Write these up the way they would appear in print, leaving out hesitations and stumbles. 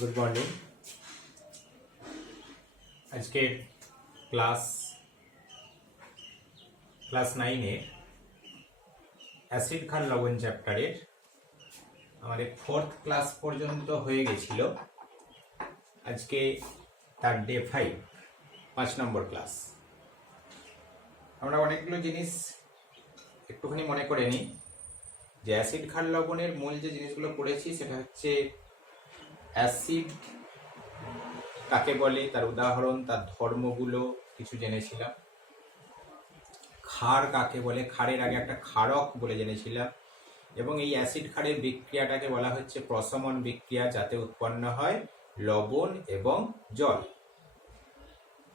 Good morning. আজকের class 9-এর acid ক্ষার লবণ চ্যাপ্টারের আমাদের 4th ক্লাস পর্যন্ত হয়ে গেছিল। আজকে তার ডে 5 নম্বর ক্লাস। আমরা অনেকগুলো জিনিস একটুখানি মনে করে নিই যে অ্যাসিড ক্ষার লবণের মূল যে জিনিসগুলো পড়েছি সেটা হচ্ছে অ্যাসিড কাকে বলে, তার উদাহরণ, তার ধর্মগুলো কিছু জেনেছিলাম। ক্ষার কাকে বলে, ক্ষারের আগে একটা ক্ষারক বলে জেনেছিলাম। এবং এই অ্যাসিড ক্ষারের বিক্রিয়াটাকে বলা হচ্ছে প্রশমন বিক্রিয়া, যাতে উৎপন্ন হয় লবণ এবং জল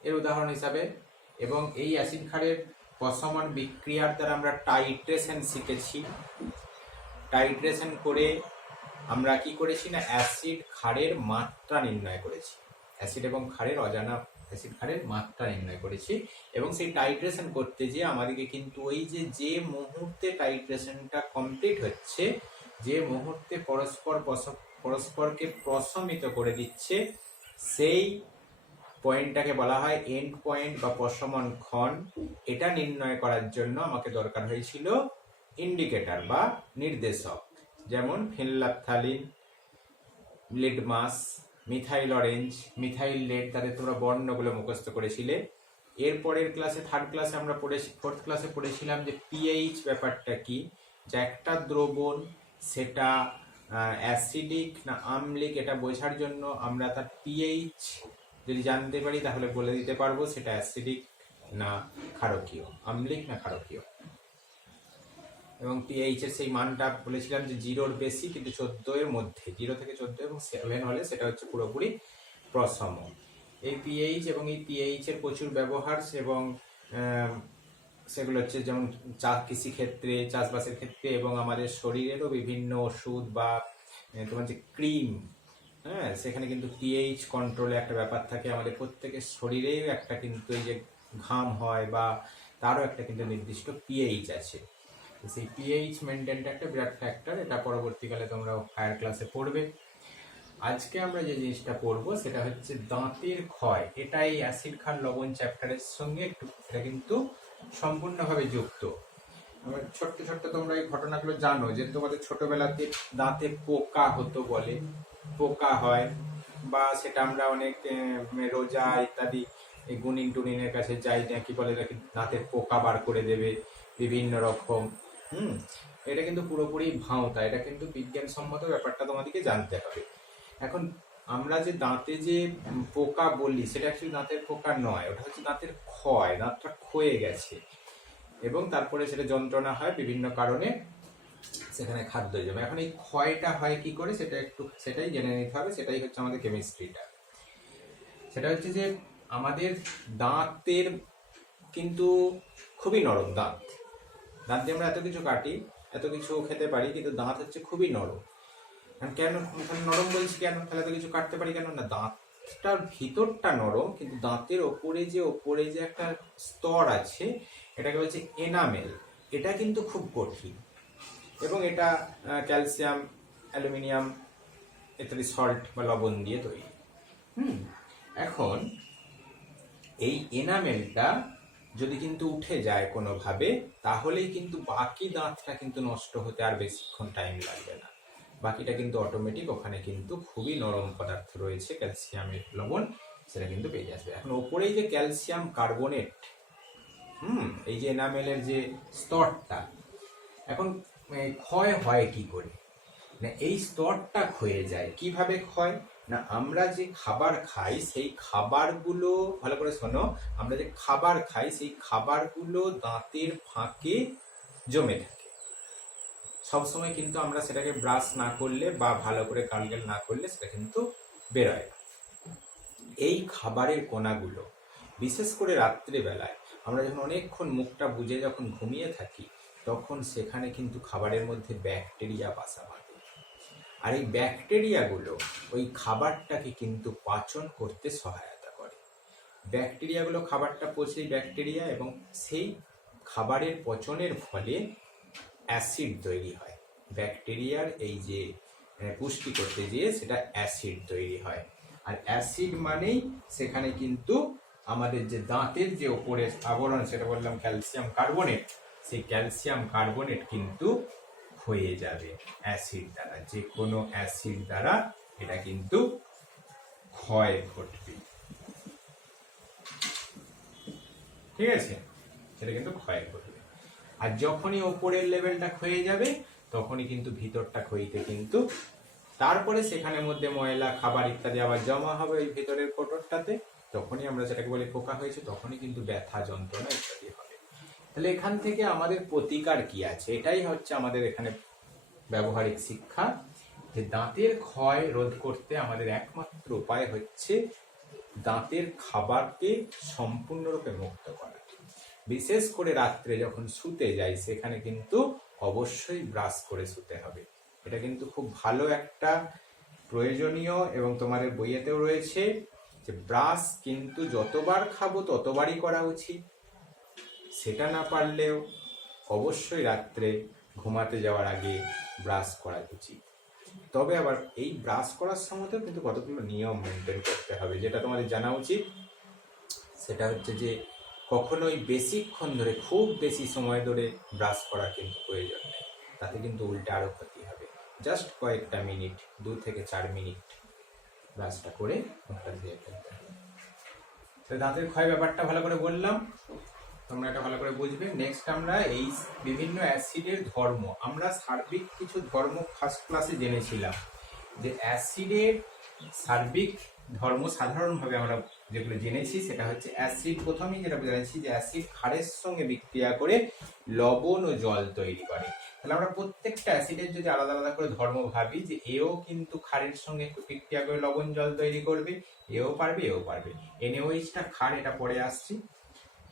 এর উদাহরণ হিসাবে। এবং এই অ্যাসিড ক্ষারের প্রশমন বিক্রিয়ার দ্বারা আমরা টাইট্রেশন শিখেছি। টাইট্রেশন করে আমরা কি করেছি না, অ্যাসিড ক্ষারের মাত্রা নির্ণয় করেছি। অ্যাসিড এবং ক্ষারের অজানা অ্যাসিড ক্ষারের মাত্রা নির্ণয় করেছি। এবং সেই টাইট্রেশন করতে যে আমাদেরকে কিন্তু ওই যে মুহূর্তে টাইট্রেশনটা কমপ্লিট হচ্ছে, যে মুহূর্তে পরস্পরকে প্রশমিত করে দিচ্ছে, সেই পয়েন্টটাকে বলা হয় এন্ড পয়েন্ট বা প্রশমন ক্ষণ। এটা নির্ণয় করার জন্য আমাকে দরকার হয়েছিল ইন্ডিকেটর বা নির্দেশক, যেমন phenolphthalein, litmus, methyl orange, methyl red, তাদের তোমরা বর্ণগুলো মুখস্থ করেছিলে। এরপরের ক্লাসে 3rd ক্লাসে আমরা পড়েছি, 4th ক্লাসে পড়েছিলাম যে পিএইচ ব্যাপারটা কি, যে একটা দ্রবণ সেটা অ্যাসিডিক না আম্লিক এটা বোঝার জন্য আমরা তার পিএইচ যদি জানতে পারি তাহলে বলে দিতে পারবো সেটা অ্যাসিডিক না ক্ষারকীয়, আম্লিক না ক্ষারকীয়। এবং পিএইচ এর সেই মানটা বলেছিলাম যে 0-র বেশি কিন্তু 14 এর মধ্যে, 0 থেকে 14 এবং 7 হলে সেটা হচ্ছে পুরোপুরি প্রশমন। এই পিএইচ এবং এই পিএইচ এর প্রচুর ব্যবহার, এবং সেগুলো হচ্ছে যেমন কৃষিক্ষেত্রে, চাষবাসের ক্ষেত্রে, এবং আমাদের শরীরেরও বিভিন্ন ওষুধ বা তোমার যে ক্রিম, হ্যাঁ, সেখানে কিন্তু পিএইচ কন্ট্রোলে একটা ব্যাপার থাকে। আমাদের প্রত্যেকের শরীরেও একটা কিন্তু এই যে ঘাম হয় বা তারও একটা কিন্তু নির্দিষ্ট পিএইচ আছে। সেই পিএইচ মেনটেনটা একটা বিরাট ফ্যাক্টর, এটা পরবর্তীকালে তোমরা হায়ার ক্লাসে পড়বে। আজকে আমরা যে জিনিসটা পড়বো সেটা হচ্ছে দাঁতের ক্ষয়। এটা এই অ্যাসিড ক্ষার লবণ চ্যাপ্টারের সঙ্গে একটু এটা কিন্তু সম্পূর্ণভাবে যুক্ত। ছোট্ট ছোট্ট তোমরা এই ঘটনাগুলো জানো যে তোমাদের ছোটবেলাতে দাঁতে পোকা হতো বলে, পোকা হয়, বা সেটা আমরা অনেক রোজা ইত্যাদি গুনিন টুনিনের কাছে যাই, নাকি বলে নাকি দাঁতের পোকা বার করে দেবে বিভিন্ন রকম। এটা কিন্তু পুরোপুরি ভাঁওতা, এটা কিন্তু বিজ্ঞানসম্মত ব্যাপারটা তোমাদেরকে জানতে হবে। এখন আমরা যে দাঁতে যে পোকা বলি সেটা অ্যাকচুয়ালি দাঁতের পোকা নয়, ওটা হচ্ছে দাঁতের ক্ষয়, দাঁতটা ক্ষয়ে গেছে এবং তারপরে সেটা যন্ত্রণা হয় বিভিন্ন কারণে, সেখানে খাদ্য জমে। এখন এই ক্ষয়টা হয় কি করে সেটাই জেনে নিতে হবে। সেটাই হচ্ছে আমাদের কেমিস্ট্রিটা। সেটা হচ্ছে যে আমাদের দাঁতের কিন্তু খুবই নরম দাঁত দিয়ে আমরা এত কিছু কাটি, এত কিছু খেতে পারি, কিন্তু দাঁত হচ্ছে খুবই নরম। কেন নরম বলছি, কেন তাহলে এত কিছু কাটতে পারি কেন না, দাঁতটার ভিতরটা নরম, কিন্তু দাঁতের ওপরে যে একটা স্তর আছে এটাকে বলছে এনামেল, এটা কিন্তু খুব কঠিন এবং এটা ক্যালসিয়াম, অ্যালুমিনিয়াম ইত্যাদি সল্ট বা লবণ দিয়ে তৈরি। এখন এই এনামেলটা যদি কিন্তু উঠে যায় কোনোভাবে, তাহলেই কিন্তু বাকি দাঁতটা কিন্তু নষ্ট হতে আর বেশিক্ষণ টাইম লাগবে না, বাকিটা কিন্তু অটোমেটিক ওখানে কিন্তু খুবই নরম পদার্থ রয়েছে, ক্যালসিয়ামের লবণ, সেটা কিন্তু পেয়ে আসবে। এখন ওপরেই যে ক্যালসিয়াম কার্বনেট, এই যে এনামেলের যে স্তরটা, এখন ক্ষয় হয় কি করে না, এই স্তরটা ক্ষয়ে যায় কিভাবে ক্ষয় না, আমরা যে খাবার খাই সেই খাবারগুলো, ভালো করে শোনো, আমরা যে খাবার খাই সেই খাবারগুলো দাঁতের ফাঁকে জমে থাকে সবসময়, কিন্তু আমরা সেটাকে ব্রাশ না করলে বা ভালো করে গার্গল না করলে সেটা কিন্তু বেরোয় না। এই খাবারের কণাগুলো বিশেষ করে রাত্রিবেলায় আমরা যখন অনেকক্ষণ মুখটা বুজে যখন ঘুমিয়ে থাকি, তখন সেখানে কিন্তু খাবারের মধ্যে ব্যাকটেরিয়া বাসা বাঁধে, আর এই ব্যাকটেরিয়াগুলো ওই খাবারটাকে কিন্তু পাচন করতে সহায়তা করে। ব্যাকটেরিয়াগুলো খাবারটা পচে ব্যাকটেরিয়া, এবং সেই খাবারের পচনের ফলে অ্যাসিড তৈরি হয়। ব্যাকটেরিয়ার এই যে পুষ্টি করতে গিয়ে সেটা অ্যাসিড তৈরি হয়। আর অ্যাসিড মানেই সেখানে কিন্তু আমাদের যে দাঁতের যে ওপরের আবরণ, সেটা বললাম ক্যালসিয়াম কার্বনেট, সেই ক্যালসিয়াম কার্বনেট কিন্তু ক্ষয়ে যাবে অ্যাসিড দ্বারা, যে কোনো অ্যাসিড দ্বারা এটা কিন্তু ক্ষয় ঘটবে। ঠিক আছে, সেটা কিন্তু ক্ষয় ঘটবে। আর যখনই ওপরের লেভেলটা ক্ষয়ে যাবে তখনই কিন্তু ভিতরটা ক্ষয়িতে কিন্তু তারপরে সেখানের মধ্যে ময়লা খাবার ইত্যাদি আবার জমা হবে ওই ভিতরের কোটরটাতে, তখনই আমরা যেটাকে বলি পোকা হয়েছে, তখনই কিন্তু ব্যথা যন্ত্রণা ইত্যাদি হবে। তাহলে এখান থেকে আমাদের প্রতিকার কি আছে, এটাই হচ্ছে আমাদের এখানে ব্যবহারিক শিক্ষা, যে দাঁতের ক্ষয় রোধ করতে আমাদের একমাত্র উপায় হচ্ছে দাঁতের খাবারকে সম্পূর্ণরূপে মুক্ত করা। বিশেষ করে রাত্রে যখন শুতে যাই সেখানে কিন্তু অবশ্যই ব্রাশ করে শুতে হবে। এটা কিন্তু খুব ভালো একটা প্রয়োজনীয়, এবং তোমাদের বইয়েতেও রয়েছে যে ব্রাশ কিন্তু যতবার খাবো ততবারই করা উচিত। সেটা না পারলেও অবশ্যই রাত্রে ঘুমাতে যাওয়ার আগে ব্রাশ করা উচিত। তবে আবার এই ব্রাশ করার সময়তেও কিন্তু কতগুলো নিয়ম মেনটেন করতে হবে, যেটা তোমাদের জানা উচিত। সেটা হচ্ছে যে কখনোই বেশিক্ষণ ধরে, খুব বেশি সময় ধরে ব্রাশ করা কিন্তু প্রয়োজন নেই, তাতে কিন্তু উল্টে আরো ক্ষতি হবে। জাস্ট কয়েকটা মিনিট, 2 থেকে 4 মিনিট ব্রাশটা করে মুখটা ধুয়ে ফেলতে হবে। তো দাঁতের ক্ষয় ব্যাপারটা ভালো করে বললাম, তোমরা এটা ভালো করে বুঝবে। নেক্সট আমরা এই বিভিন্ন অ্যাসিডের ধর্ম, আমরা সার্বিক কিছু ধর্ম ফার্স্ট ক্লাসে জেনেছিলাম, যে অ্যাসিডের সার্বিক ধর্ম সাধারণভাবে আমরা যেগুলো জেনেছি সেটা হচ্ছে অ্যাসিড, প্রথমেই যেটা জেনেছি যে অ্যাসিড ক্ষারের সঙ্গে বিক্রিয়া করে লবণ ও জল তৈরি করে। তাহলে আমরা প্রত্যেকটা অ্যাসিডের যদি আলাদা আলাদা করে ধর্ম ভাবি, যে এও কিন্তু ক্ষারের সঙ্গে বিক্রিয়া করে লবণ জল তৈরি করবে, এও পারবে এও পারবে। NaOH-টা ক্ষার, এটা পরে আসছি।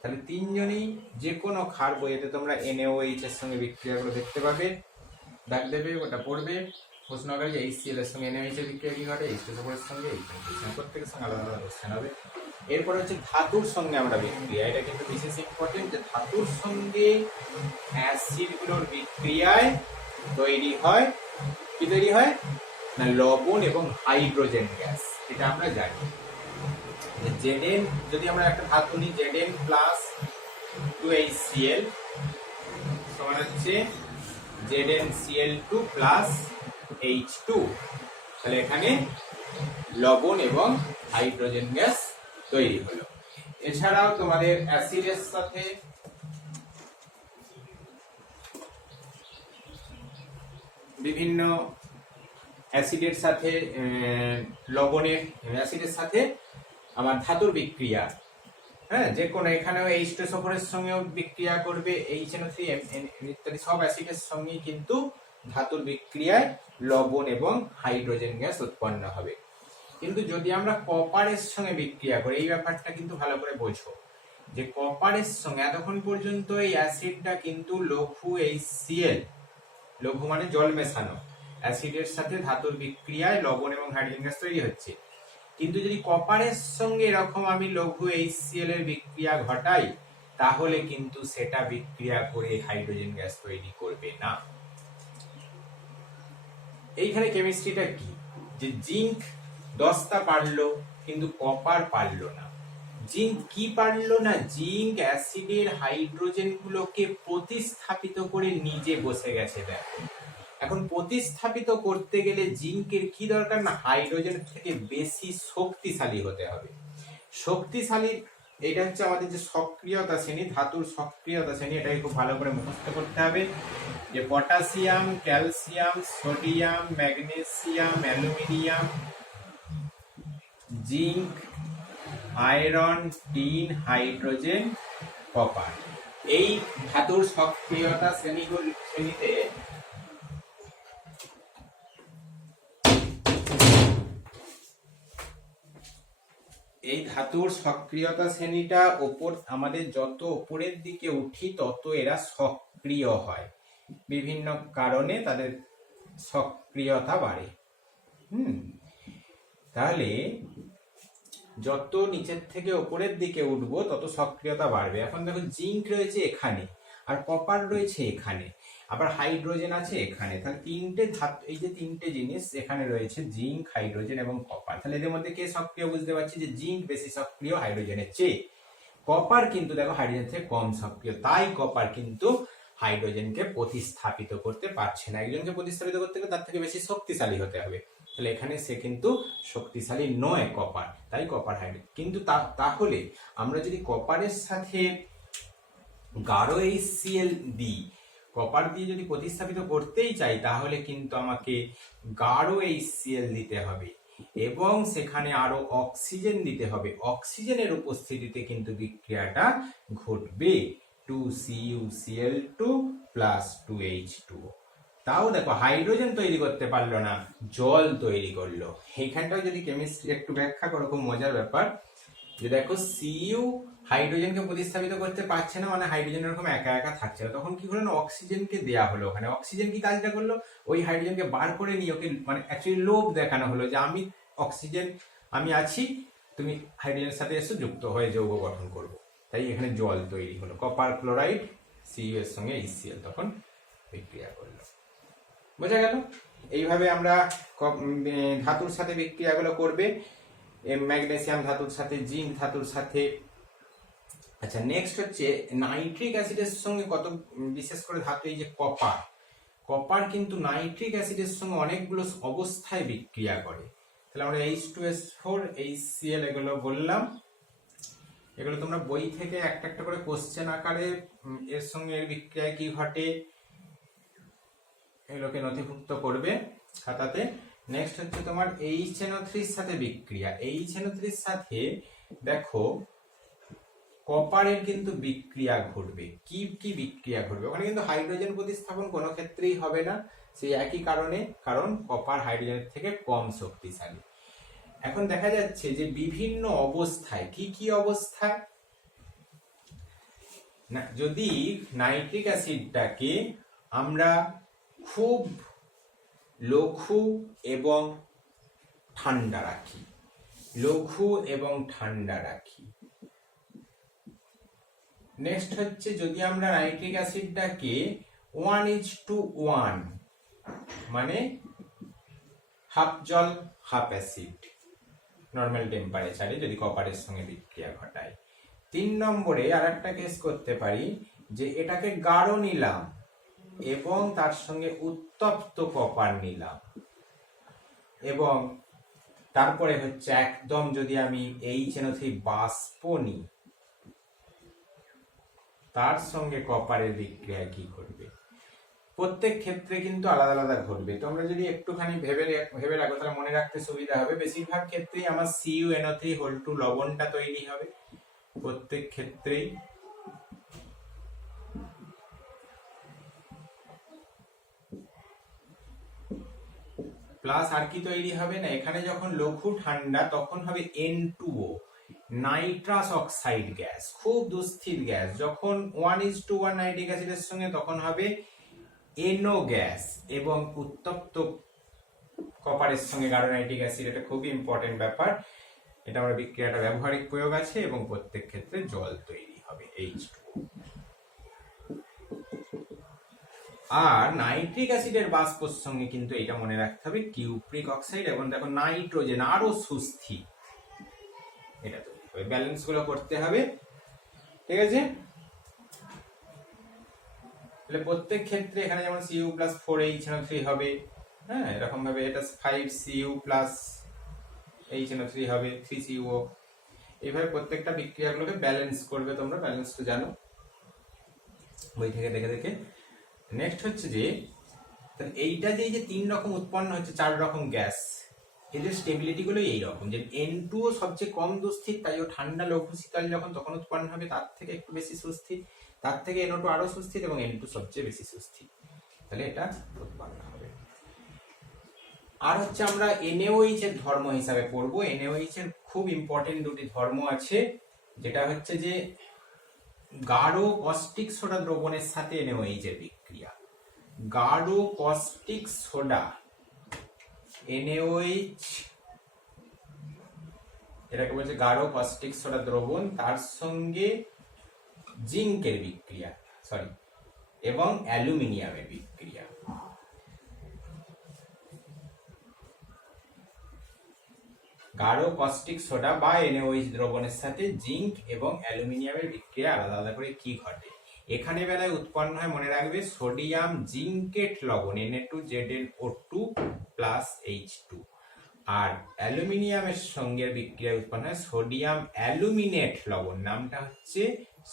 তাহলে তিনজনই যে কোনো ক্ষার, বইয়েতে তোমরা NaOH এর সঙ্গে বিক্রিয়া করে দেখতে পাবে, দাগ দেবে, ওটা পড়বে প্রশ্ন হবে যে HCl এর সঙ্গে NaOH এর বিক্রিয়া কি ঘটে, H2SO4 এর সঙ্গে, প্রত্যেকের সঙ্গে আলাদা আলাদা কোশ্চেন হবে। এরপর হচ্ছে ধাতুর সঙ্গে আমরা বিক্রিয়া, এটা কিন্তু বিশেষ ইম্পর্টেন্ট, যে ধাতুর সঙ্গে অ্যাসিডগুলোর বিক্রিয়ায় তৈরি হয়, কি তৈরি হয় না, লবণ এবং হাইড্রোজেন গ্যাস। এটা আমরা জানি Zn, যদি আমরা একটা ধাতু নিই Zn প্লাস 2HCl সমান হচ্ছে ZnCl2 প্লাস H2, তাহলে এখানে লবণ এবং হাইড্রোজেন গ্যাস তৈরি হলো। এছাড়াও তোমাদের অ্যাসিডের সাথে বিভিন্ন অ্যাসিডের সাথে লবণের, অ্যাসিডের সাথে আমার ধাতুর বিক্রিয়া, হ্যাঁ, যে কোনো এখানেও H2SO4 এর সঙ্গেও বিক্রিয়া করবে, HNO3 ইত্যাদি সব অ্যাসিডের সঙ্গে কিন্তু ধাতুর বিক্রিয়ায় লবণ এবং হাইড্রোজেন গ্যাস উৎপন্ন হবে। কিন্তু যদি আমরা কপারের সঙ্গে বিক্রিয়া করি, এই ব্যাপারটা কিন্তু ভালো করে বোঝো, যে কপারের সঙ্গে এতক্ষণ পর্যন্ত এই অ্যাসিডটা কিন্তু লঘু HCl, লঘু মানে জল মেশানো, অ্যাসিডের সাথে ধাতুর বিক্রিয়ায় লবণ এবং হাইড্রোজেন গ্যাস তৈরি হচ্ছে। কিন্তু যদি কপারের সঙ্গে এরকম আমি লঘু HCl এর বিক্রিয়া ঘটাই, তাহলে কিন্তু সেটা বিক্রিয়া করে হাইড্রোজেন গ্যাস তৈরি করবে না। এইখানে কেমিস্ট্রিটা কি, যে জিঙ্ক 10টা পারলো কিন্তু কপার পারলো না। জিঙ্ক কি পারলো না, জিঙ্ক অ্যাসিডের হাইড্রোজেন গুলোকে প্রতিস্থাপিত করে নিজে বসে গেছে। দেখো, এখন প্রতিস্থাপিত করতে গেলে জিঙ্কের কি দরকার না, হাইড্রোজেন থেকে বেশি শক্তিশালী হতে হবে। শক্তিশালী, এটা হচ্ছে আমাদের যে সক্রিয়তা শ্রেণী, ধাতুর সক্রিয়তা শ্রেণী, এটাকে খুব ভালো করে মুখস্থ করতে হবে, যে potassium, calcium, sodium, magnesium, aluminium, zinc, iron, tin, hydrogen, copper, এই ধাতুর সক্রিয়তা শ্রেণীতে এই ধাতুর সক্রিয়তা শ্রেণীটা ওপর, আমাদের যত উপরের দিকে উঠি তত এরা সক্রিয় হয়, বিভিন্ন কারণে তাদের সক্রিয়তা বাড়ে। তাহলে যত নিচের থেকে উপরের দিকে উঠবো তত সক্রিয়তা বাড়বে। এখন দেখো জিঙ্ক রয়েছে এখানে আর কপার রয়েছে এখানে, আবার হাইড্রোজেন আছে এখানে, তাহলে তিনটে ধাতু, এই যে তিনটে জিনিস এখানে রয়েছে, জিঙ্ক, হাইড্রোজেন এবং কপার। তাহলে এদের মধ্যে কে সক্রিয় বুঝতে পারছি যে জিঙ্ক বেশি সক্রিয় হাইড্রোজেনের চেয়ে। কপার কিন্তু দেখো হাইড্রোজেন থেকে কম সক্রিয়, তাই কপার কিন্তু হাইড্রোজেনকে প্রতিস্থাপিত করতে পারছে না। একজনকে প্রতিস্থাপিত করতে গেলে তার থেকে বেশি শক্তিশালী হতে হবে, তাহলে এখানে সে কিন্তু শক্তিশালী নয় কপার, তাই কপার হাইড্রোজেন। কিন্তু তাহলে আমরা যদি কপারের সাথে গাঢ় HCl দিই, কপার দিয়ে যদি প্রতিস্থাপিত করতেই চাই, তাহলে কিন্তু আমাকে গাঢ় HCl দিতে হবে এবং সেখানে আরো অক্সিজেন দিতে হবে। অক্সিজেনের উপস্থিতিতে কিন্তু বিক্রিয়াটা ঘটবে, 2CuCl2 প্লাস 2H2O। তাও দেখো হাইড্রোজেন তৈরি করতে পারলো না, জল তৈরি করলো। এইখানটাও যদি কেমিস্ট্রি একটু ব্যাখ্যা করো, খুব মজার ব্যাপার, যে দেখো Cu হাইড্রোজেনকে প্রতিস্থাপিত করতে পারছে না, মানে হাইড্রোজেন এরকম একা একা থাকছে না, তখন কি হলো না, অক্সিজেনকে দেয়া হলো। ওখানে অক্সিজেন কি কাজটা করলো, ওই হাইড্রোজেনকে বার করে নিয়ে ওকে মানে অ্যাকচুয়ালি লোভ দেখানো হলো যে আমি অক্সিজেন, আমি আছি, তুমি হাইড্রোজেনের সাথে এসে যুক্ত হয়ে যৌগ গঠন করবো। তাই এখানে জল তৈরি হলো, কপার ক্লোরাইড Cu এর সঙ্গে HCl তখন বিক্রিয়া করলো। বোঝা গেল? এইভাবে আমরা ধাতুর সাথে বিক্রিয়াগুলো করবে, ম্যাগনেসিয়াম ধাতুর সাথে, জিঙ্ক ধাতুর সাথে। আচ্ছা, নেক্সট হচ্ছে নাইট্রিক অ্যাসিডের সঙ্গে কত, বিশেষ করে ধাতু এই যে কপার, কপার কিন্তু নাইট্রিক অ্যাসিডের সঙ্গে অনেকগুলো অবস্থায় বিক্রিয়া করে। তাহলে আমরা H2S4 HCl এগুলো বললাম, এগুলো তোমরা বই থেকে একটা একটা করে কোশ্চেন আকারে এর সঙ্গে এর বিক্রিয়ায় কি ঘটে এগুলোকে নথিভুক্ত করবে খাতাতে। নেক্সট হচ্ছে তোমার HNO3 এর সাথে বিক্রিয়া। HNO3 এর সাথে দেখো কপারের কিন্তু বিক্রিয়া ঘটবে। কি কি বিক্রিয়া ঘটবে? ওখানে কিন্তু হাইড্রোজেন প্রতিস্থাপন কোনো ক্ষেত্রেই হবে না, সেই একই কারণে, কারণ কপার হাইড্রোজেনের থেকে কম শক্তিশালী। এখন দেখা যাচ্ছে যে বিভিন্ন অবস্থায়, কি কি অবস্থায় না, যদি নাইট্রিক অ্যাসিডটাকে আমরা খুব লঘু এবং ঠান্ডা রাখি, লঘু এবং ঠান্ডা রাখি। নেক্সট হচ্ছে যদি আমরা নাইট্রিক অ্যাসিডটাকে 1:1 মানে হাফ জল হাফ অ্যাসিড নর্মাল টেম্পারেচারে যদি কপারের সঙ্গে বিক্রিয়া ঘটায়। 3 নম্বরে আর একটা কেস করতে পারি যে এটাকে গাঢ় নিলাম এবং তার সঙ্গে উত্তপ্ত কপার নিলাম, এবং তারপরে হচ্ছে একদম যদি আমি HNO3 বাষ্প নিই, তার সঙ্গে কপারের বিক্রিয়া কি ঘটবে। প্রত্যেক ক্ষেত্রে কিন্তু আলাদা আলাদা ঘটবে। তোমরা যদি একটুখানি ভেবে রাখো তাহলে মনে রাখতে সুবিধা হবে। বেশিরভাগ ক্ষেত্রেই আমার CuNO3 লবণটা তৈরি হবে, প্রত্যেক ক্ষেত্রেই। প্লাস আর কি তৈরি হবে না, এখানে যখন লঘু ঠান্ডা তখন হবে N2O, নাইট্রাস অক্সাইড গ্যাস, খুব দুস্থির গ্যাস। যখন 1:1 নাইট্রিক অ্যাসিডের সঙ্গে তখন হবে NO গ্যাস, এবং উত্তপ্ত কপারের সঙ্গে গাঢ় নাইট্রিক অ্যাসিড, এটা খুবই ইম্পর্টেন্ট ব্যাপার। এটা আমরা বিক্রিয়াটা ব্যবহারিক প্রয়োগ আছে, এবং প্রত্যেক ক্ষেত্রে জল তৈরি হবে H2O। আর নাইট্রিক অ্যাসিডের বাষ্পর সঙ্গে কিন্তু এটা মনে রাখতে হবে কিউপ্রিক অক্সাইড, এবং দেখো নাইট্রোজেন আরো সুস্থির, এটা তৈরি হবে। ব্যালেন্স গুলো করতে হবে, ঠিক আছে? তাহলে প্রত্যেক ক্ষেত্রে এখানে যেমন Cu+4HNO3 হবে, হ্যাঁ, এরকম ভাবে এটা 5Cu+HNO3 হবে, 3CuO। এইভাবে প্রত্যেকটা বিক্রিয়াগুলোকে ব্যালেন্স করবে। তোমরা ব্যালেন্স তো জানো বই থেকে দেখে দেখে। নেক্সট হচ্ছে যে এইটা যে 3 রকম উৎপন্ন হচ্ছে, 4 রকম গ্যাস, এদের স্টেবিলিটি গুলো এইরকম যে N2O সবচেয়ে কম দুস্থির, তাই ও ঠান্ডা লঘু শীতল যখন তখন উৎপন্ন হবে তার থেকে একটু বেশি সুস্থির, তার থেকে NO2 আরো সুস্থির, এবং N2 সবচেয়ে বেশি সুস্থির, তাহলে এটা উৎপন্ন হবে। আর হচ্ছে আমরা NaOH এর ধর্ম হিসাবে পড়বো। NaOH এর খুব ইম্পর্টেন্ট দুটি ধর্ম আছে, যেটা হচ্ছে যে গাঢ় কস্টিক সোডা দ্রবণের সাথে NaOH এর বিক্রিয়া। গাঢ় কস্টিক সোডা NaOH, এটাকে বলছে গাঢ় কস্টিক সোডা দ্রবণ, তার সঙ্গে জিঙ্কের বিক্রিয়া, সরি এবং অ্যালুমিনিয়ামের বিক্রিয়া। গাঢ় কস্টিক সোডা বা NaOH দ্রবণের সাথে জিঙ্ক এবং অ্যালুমিনিয়ামের বিক্রিয়া আলাদা আলাদা করে কি ঘটে? এখানে বেলায় উৎপন্ন হয়, মনে রাখবে, সোডিয়াম জিঙ্কেট লবণ Na2ZnO2 প্লাস H2, আর অ্যালুমিনিয়ামের সঙ্গে বিক্রিয়ায় উৎপন্ন হয় সোডিয়াম অ্যালুমিনেট লবণ, নামটা হচ্ছে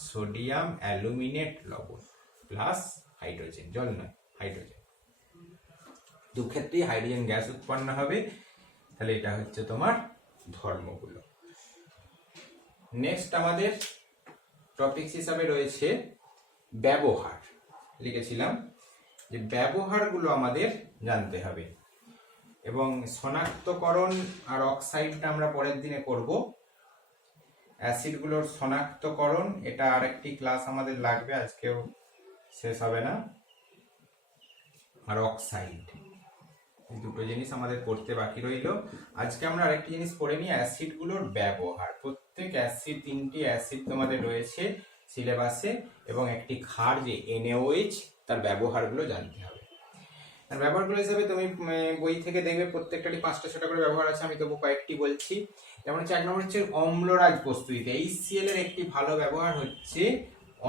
সোডিয়াম অ্যালুমিনেট লবণ প্লাস হাইড্রোজেন, জল নয় হাইড্রোজেন। দু ক্ষেত্রেই হাইড্রোজেন গ্যাস উৎপন্ন হবে। তাহলে এটা হচ্ছে তোমার ধর্মগুলো। নেক্সট আমাদের টপিক হিসাবে রয়েছে ব্যবহার। লিখেছিলাম যে ব্যবহারগুলো আমাদের জানতে হবে, এবং শনাক্তকরণ আর অক্সাইডটা আমরা পরের দিনে করব। অ্যাসিডগুলোর শনাক্তকরণ, এটা আরেকটি ক্লাস আমাদের লাগবে, আজকেও শেষ হবে না। আর অক্সাইড, এই দুটো জিনিস আমাদের পড়তে বাকি রইল। আজকে আমরা আরেকটি জিনিস পড়ে নিই, অ্যাসিডগুলোর ব্যবহার। প্রত্যেক অ্যাসিড, 3টি অ্যাসিড তোমাদের রয়েছে সিলেবাসে, এবং একটি ক্ষার যে NaOH, তার ব্যবহারগুলো জানতে হবে। আর ব্যবহারগুলো হিসাবে তুমি বই থেকে দেখবে প্রত্যেকটারই 5টা 6টা করে ব্যবহার আছে, আমি তবু কয়েকটি বলছি। যেমন হচ্ছে 1 নম্বর হচ্ছে অম্লরাজ প্রস্তুতিতে। HCl এর একটি ভালো ব্যবহার হচ্ছে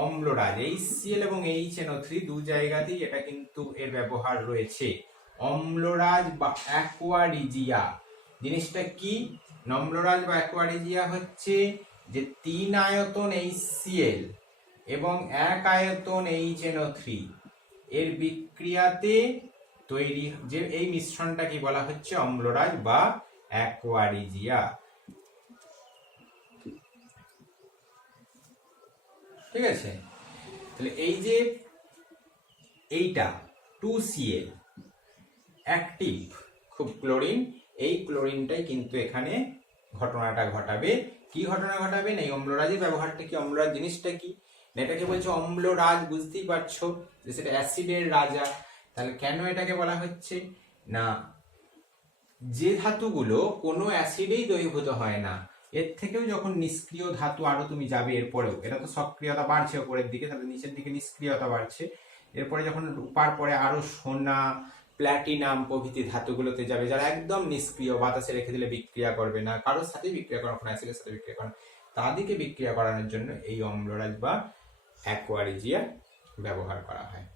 অম্লরাজ। HCl এবং HNO3 দু জায়গাতেই এটা কিন্তু এর ব্যবহার রয়েছে। অম্লরাজ বা অ্যাকোয়ারিজিয়া জিনিসটা কি? অম্লরাজ বা অ্যাকোয়ারিজিয়া হচ্ছে যে 3 আয়তন HCl এবং 1 আয়তন HNO3 এর বিক্রিয়াতে তৈরি যে এই মিশ্রণটা কি বলা হচ্ছে? অম্লরাজ বা অ্যাকোয়ারিজিয়া। ঠিক আছে, তাহলে এই যে এইটা 2Cl অ্যাক্টিভ, খুব ক্লোরিন, এই ক্লোরিনটাই কিন্তু এখানে ঘটনাটা ঘটাবে। কি ঘটনা ঘটাবে? না, এই অম্লরাজের ব্যবহারটা কি? অম্লরাজ জিনিসটা কি? এটাকে বলছে অম্লরাজ, বুঝতেই পারছো যে সেটা অ্যাসিডের রাজা। তাহলে কেন এটাকে বলা হচ্ছে? না, যে ধাতুগুলো কোনো অ্যাসিডেই দ্রবীভূত হয় না, এর থেকেও যখন নিষ্ক্রিয় ধাতু আরো তুমি যাবে এরপরেও, এটা তো সক্রিয়তা বাড়ছে উপরের দিকে, তাহলে নিচের দিকে নিষ্ক্রিয়তা বাড়ছে। এরপরে যখন রূপার পরে আরো সোনা, প্ল্যাটিনাম প্রভৃতি ধাতুগুলোতে যাবে, যারা একদম নিষ্ক্রিয়, বাতাসে রেখে দিলে বিক্রিয়া করবে না, কারোর সাথে বিক্রিয়া করার, কোনো অ্যাসিডের সাথে বিক্রিয়া করার, তাদেরকে বিক্রিয়া করানোর জন্য এই অম্লরাজ বা অ্যাকোয়ারিজিয়া ব্যবহার করা হয়।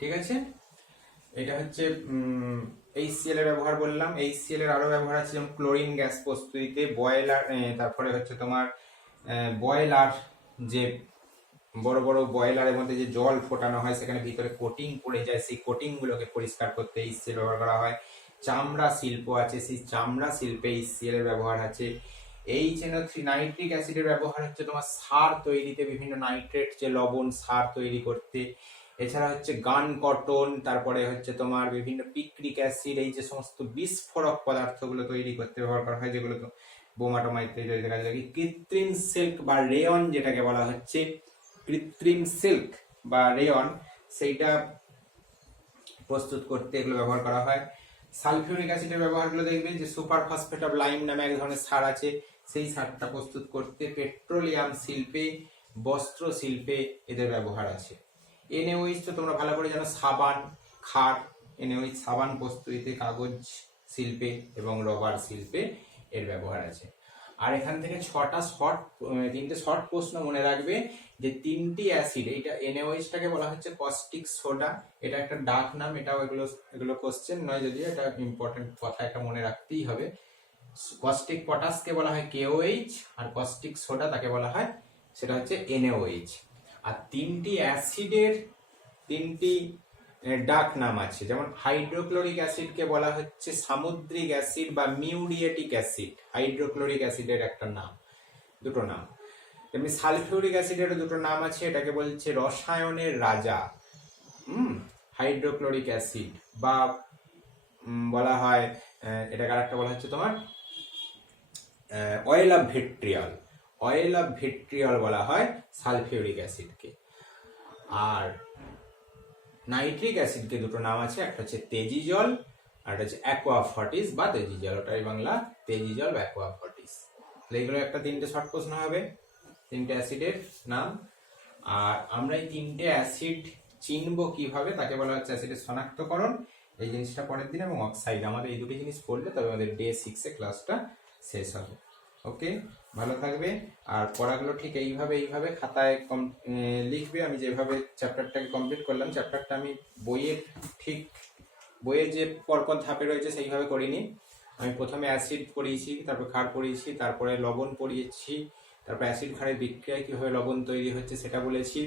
ঠিক আছে, এটা হচ্ছে HCl এর ব্যবহার বললাম। HCl এর আরো ব্যবহার আছে, যেমন ক্লোরিন গ্যাস প্রস্তুতিতে, বয়লার, তারপরে হচ্ছে তোমার বয়লার, যে বড় বড় বয়লারের মধ্যে যে জল ফোটানো হয়, সেখানে ভিতরে কোটিং পড়ে যায়, সেই কোটিং গুলোকে পরিষ্কার করতে HCl ব্যবহার করা হয়। চামড়া শিল্প আছে, সেই চামড়া শিল্পে HCl এর ব্যবহার আছে। HNO3 নাইট্রিক অ্যাসিডের ব্যবহার হচ্ছে তোমার সার তৈরিতে, বিভিন্ন নাইট্রেট যে লবণ, সার তৈরি করতে। এছাড়া হচ্ছে গান কটন, তারপরে হচ্ছে তোমার বিভিন্ন পিক্রিক অ্যাসিড, এই যে সমস্ত বিস্ফোরক পদার্থগুলো তৈরি করতে ব্যবহার করা হয়, যেগুলো তো বোমা টোমা ইত্যাদি তৈরি করা যায়। কৃত্রিম সিল্ক বা রেয়ন যেটাকে বলা হচ্ছে, কৃত্রিম সিল্ক বা রেয়ন, সেইটা প্রস্তুত করতে এগুলো ব্যবহার করা হয়। সালফিউরিক অ্যাসিডের ব্যবহারগুলো দেখবে যে সুপার ফসফেট অফ লাইম নামে এক ধরনের সার আছে, সেই সারটা প্রস্তুত করতে। পেট্রোলিয়াম শিল্পে, বস্ত্র শিল্পে এদের ব্যবহার আছে। NaOH তো তোমরা ভালো করে জানো, সাবান, খার। NaOH সাবান প্রস্তুতিতে, কাগজ শিল্পে এবং রবার শিল্পে এর ব্যবহার আছে। আর এখান থেকে 3টে শর্ট প্রশ্ন মনে রাখবে, যে 3টি অ্যাসিড, এইটা NaOH-টাকে বলা হচ্ছে কস্টিক সোডা, এটা একটা ডাক নাম, এটাও এগুলো কোশ্চেন নয়, যদিও এটা ইম্পর্টেন্ট কথা, এটা মনে রাখতেই হবে। কস্টিক পটাশকে বলা হয় KOH, আর কস্টিক সোডা তাকে বলা হয়, সেটা হচ্ছে NaOH। আর 3টি অ্যাসিডের 3টি ডাক নাম আছে, যেমন হাইড্রোক্লোরিক অ্যাসিডকে বলা হচ্ছে সামুদ্রিক অ্যাসিড বা মিউরিয়েটিক অ্যাসিড, হাইড্রোক্লোরিক অ্যাসিডের একটা নাম, দুটো নাম। তেমনি সালফিউরিক অ্যাসিডের দুটো নাম আছে, এটাকে বলছে রসায়নের রাজা, হাইড্রোক্লোরিক অ্যাসিড, বা বলা হয় এটাকে আরেকটা বলা হচ্ছে তোমার oil of vitriol, oil of vitriol বলা হয় সালফিউরিক অ্যাসিডকে। আর নাইট্রিক অ্যাসিডকে দুটো নাম আছে, একটা হচ্ছে তেজি জল, আর একটা হচ্ছে অ্যাকোয়াফর্টিস বা তেজি জল, ওটাই বাংলা তেজি জল বা অ্যাকোয়াফর্টিস। এইগুলো একটা 3টে শর্ট প্রশ্ন হবে, 3টে অ্যাসিডের নাম। আর আমরা এই তিনটে অ্যাসিড চিনবো কিভাবে, তাকে বলা হচ্ছে অ্যাসিডের শনাক্তকরণ। এই জিনিসটা পরের দিন, এবং অক্সাইড, আমাদের এই দুটি জিনিস পড়লে তবে আমাদের ডে 6-এ ক্লাসটা শেষ হবে। ওকে, ভালো থাকবে। আর পড়াগুলো ঠিক এইভাবে খাতায় লিখবে। আমি যেভাবে চ্যাপ্টারটাকে কমপ্লিট করলাম, চ্যাপ্টারটা আমি বইয়ের যে পরপর ধাপে রয়েছে সেইভাবে করিনি। আমি প্রথমে অ্যাসিড পড়িয়েছি, তারপর ক্ষার পড়িয়েছি, তারপরে লবণ পড়িয়েছি, তারপর অ্যাসিড ক্ষারের বিক্রিয়ায় কীভাবে লবণ তৈরি হচ্ছে সেটা বলেছি,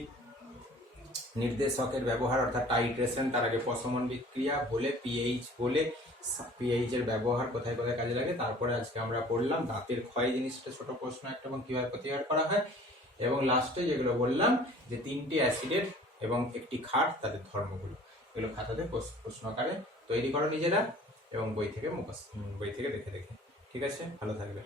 নির্দেশকের ব্যবহার অর্থাৎ টাইট্রেশন, তার আগে প্রশমন বিক্রিয়া বলে, পিএইচ এর ব্যবহার কোথায় কোথায় কাজে লাগে। তারপরে আজকে আমরা পড়লাম দাঁতের ক্ষয় জিনিসটা, ছোট প্রশ্ন একটা, এবং কিভাবে প্রতিকার করা হয়। এবং লাস্টে যেগুলো বললাম যে 3টি অ্যাসিডের এবং একটি ক্ষার, তাদের ধর্মগুলো, এগুলো খাতাতে প্রশ্ন আকারে তৈরি করো নিজেরা, এবং বই থেকে দেখে দেখে। ঠিক আছে, ভালো থাকবে।